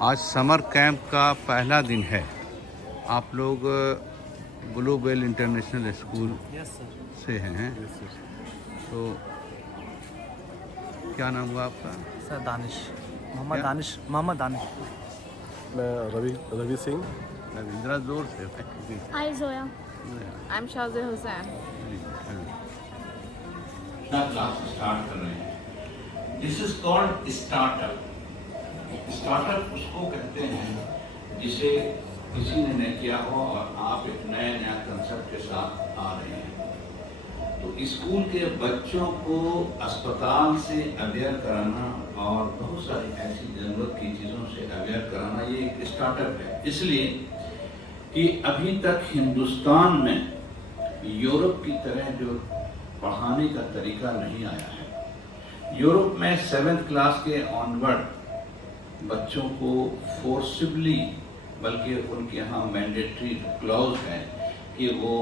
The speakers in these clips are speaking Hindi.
आज समर कैंप का पहला दिन है। आप लोग blue bell international school yes sir. से हैं। तो क्या नाम हुआ आपका? सर दानिश, क्या? मोहम्मद दानिश। मैं रवि सिंह। रविंद्रा जोर से। Hi Zoya. I'm Shazia Hussain. Class start कर रहे हैं। This is called startup. Startup उसको कहते हैं जिसे किसी ने नहीं किया हो और आप एक नया कंसेप्ट के साथ आ रहे हैं। तो स्कूल के बच्चों को अस्पताल से अवेयर कराना और बहुत सारी ऐसी जरूरत की चीज़ों से अवेयर कराना, ये एक स्टार्टअप है। इसलिए कि अभी तक हिंदुस्तान में यूरोप की तरह जो पढ़ाने का तरीका नहीं आया है। यूरोप में 7th क्लास के ऑनवर्ड बच्चों को फोर्सिबली, बल्कि उनके यहाँ मैंडेटरी क्लॉज है कि वो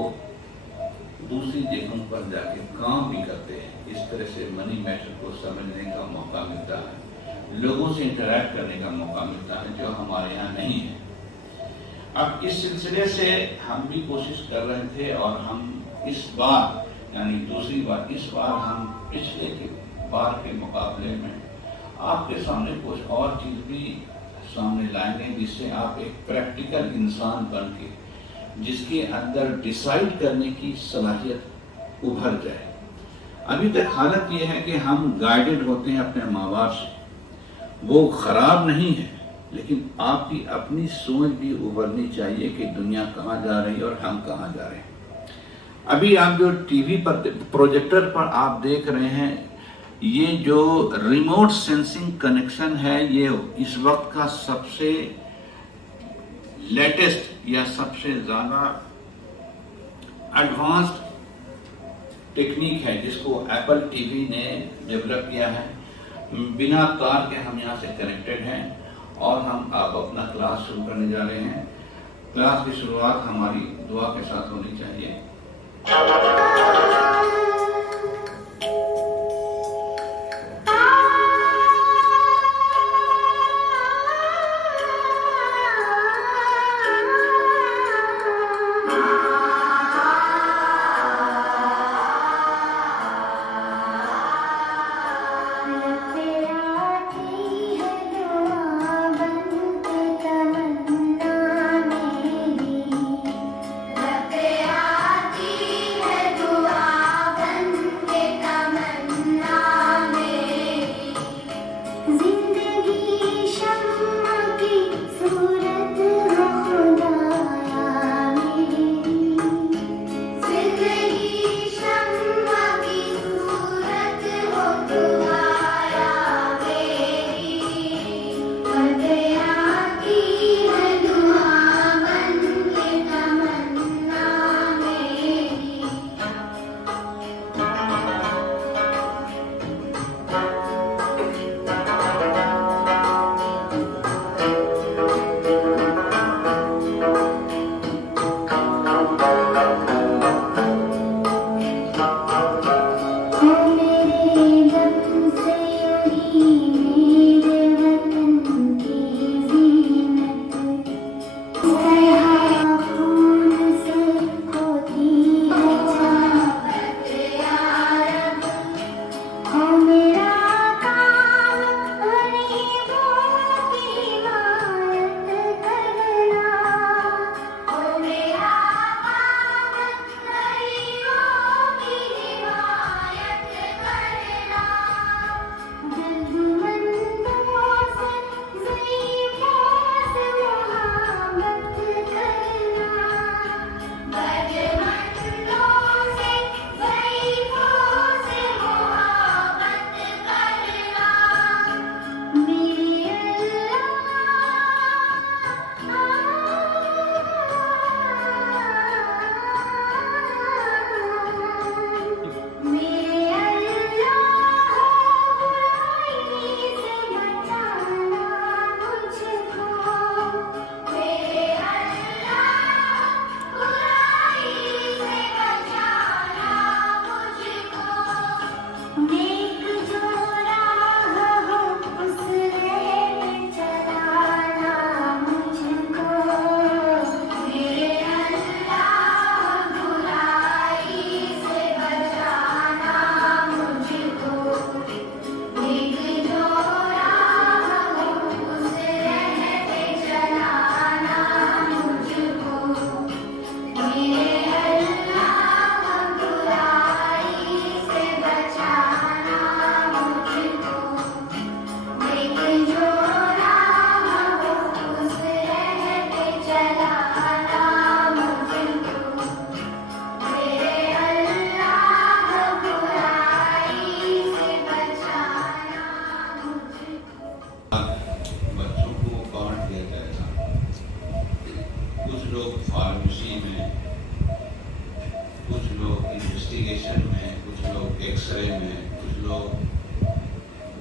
दूसरी जगहों पर जाके काम भी करते हैं। इस तरह से मनी मैटर को समझने का मौका मिलता है, लोगों से इंटरैक्ट करने का मौका मिलता है, जो हमारे यहाँ नहीं है। अब इस सिलसिले से हम भी कोशिश कर रहे थे और हम इस बार, यानी दूसरी बार, इस बार हम पिछले के बार के मुकाबले में आपके सामने कुछ और चीज भी सामने लाएंगे, जिससे आप एक प्रैक्टिकल इंसान बन के, जिसके अंदर डिसाइड करने की सलाहियत उभर जाए। अभी तक हालत यह है कि हम गाइडेड होते हैं अपने माँ बाप से, वो खराब नहीं है, लेकिन आपकी अपनी सोच भी उभरनी चाहिए कि दुनिया कहाँ जा रही है और हम कहाँ जा रहे हैं। अभी आप जो टीवी पर, प्रोजेक्टर पर आप देख रहे हैं, ये जो रिमोट सेंसिंग कनेक्शन है, ये इस वक्त का सबसे लेटेस्ट या सबसे ज्यादा एडवांस्ड टेक्निक है, जिसको एप्पल टीवी ने डेवलप किया है। बिना तार के हम यहाँ से कनेक्टेड हैं और हम अब अपना क्लास शुरू करने जा रहे हैं। क्लास की शुरुआत हमारी दुआ के साथ होनी चाहिए।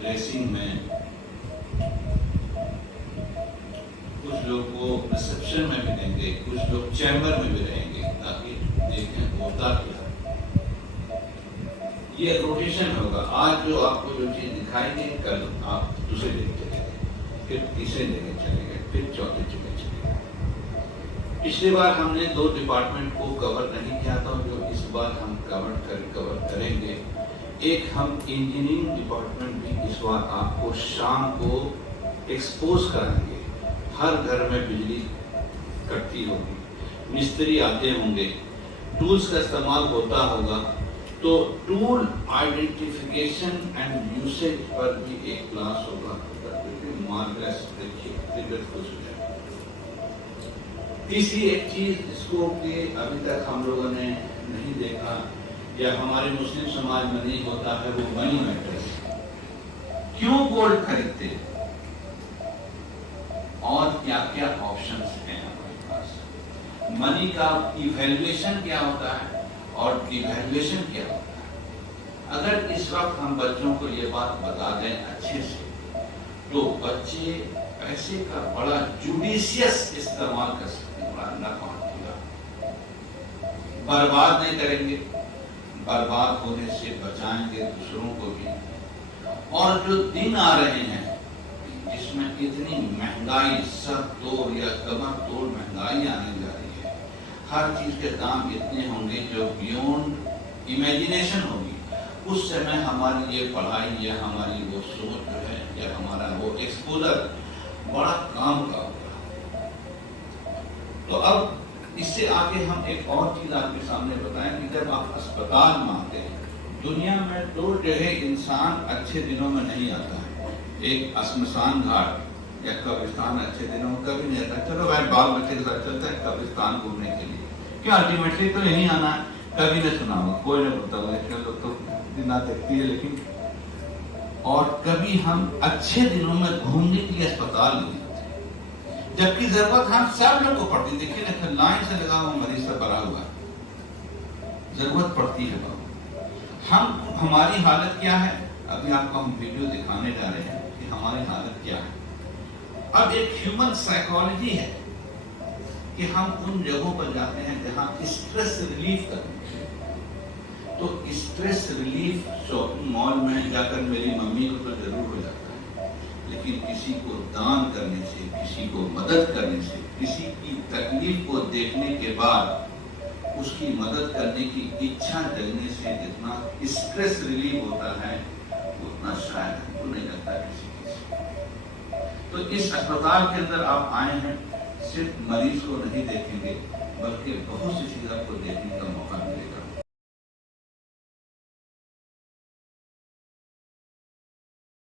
ड्रेसिंग में, कुछ लोग को रिसेप्शन में भी देंगे, कुछ लोग चैम्बर में भी रहेंगे ताकि देखें होता क्या। ये रोटेशन होगा। आज जो आपको जो चीज दिखाई दी, कल आप दूसरे जगह चले गए, फिर तीसरे जगह चले गए, फिर चौथे जगह चले गए। पिछली बार हमने 2 डिपार्टमेंट को कवर नहीं किया था, जो इस बार हम कवर करेंगे। एक हम इंजीनियरिंग डिपार्टमेंट भी इस बार आपको शाम को एक्सपोज कराएंगे। हर घर में बिजली कटती होगी, मिस्त्री आते होंगे, टूल्स का इस्तेमाल होता होगा, तो टूल आइडेंटिफिकेशन एंड यूसेज पर भी एक क्लास होगा। मार्वलस, देखिए खुश हो जाए। तीसरी एक चीज जिसको कि अभी तक हम लोगों ने नहीं देखा या हमारे मुस्लिम समाज में नहीं होता है, वो मनी मैटर्स। क्यों गोल्ड खरीदते और क्या क्या ऑप्शंस हैं हमारे पास। मनी का इवैल्यूएशन क्या होता है और डिवैल्यूएशन क्या होता है। अगर इस वक्त हम बच्चों को ये बात बता दें अच्छे से, तो बच्चे पैसे का बड़ा जुडिशियस इस्तेमाल कर सकते हैं, बड़ा नफा होगा, बर्बाद नहीं करेंगे, बर्बाद होने से बचाएंगे दूसरों को भी। और जो दिन आ रहे हैं जिसमें इतनी महंगाई, सर तोड़ या कमर तोड़ महंगाई आने जा रही है, हर चीज के दाम इतने होंगे जो बियॉन्ड इमेजिनेशन होगी। उस समय हमारी ये पढ़ाई या हमारी वो सोच जो है या हमारा वो एक्सपोजर बड़ा काम का होगा। तो अब इससे आगे हम एक और चीज आपके सामने बताएं कि जब आप अस्पताल में आते हैं, दुनिया में 2 जगह इंसान अच्छे दिनों में नहीं आता है। एक श्मशान घाट या कब्रिस्तान अच्छे दिनों में कभी नहीं आता। चलो भाई बाल बच्चे के साथ चलते हैं कब्रिस्तान घूमने के लिए, क्या अल्टीमेटली तो यही आना है। कभी नहीं सुना होगा, कोई नहीं बोलता होगा, लोग तो ना देखती है। लेकिन और कभी हम अच्छे दिनों में घूमने के लिए अस्पताल नहीं जाते, जबकि जरूरत हम सब लोग को पड़ती है। देखिए ना, लाइन से लगा हुआ मरीज से भरा हुआ है, जरूरत पड़ती है बाबू। हमारी हालत क्या है, अभी आपको हम वीडियो दिखाने जा रहे हैं कि हमारी हालत क्या है। अब एक ह्यूमन साइकोलॉजी है कि हम उन जगहों पर जाते हैं जहां स्ट्रेस रिलीफ करने, तो स्ट्रेस रिलीफ शॉपिंग मॉल में जाकर मेरी मम्मी को तो जरूर हो जाता है, लेकिन किसी को दान करने से, किसी को मदद करने से, किसी की तकलीफ को देखने के बाद उसकी मदद करने की इच्छा जगने से जितना स्ट्रेस रिलीफ होता है, उतना शायद हमको नहीं लगता किसी से। तो इस अस्पताल के अंदर आप आए हैं, सिर्फ मरीज को नहीं देखेंगे, बल्कि बहुत सी चीज आपको देखने का मौका मिलेगा।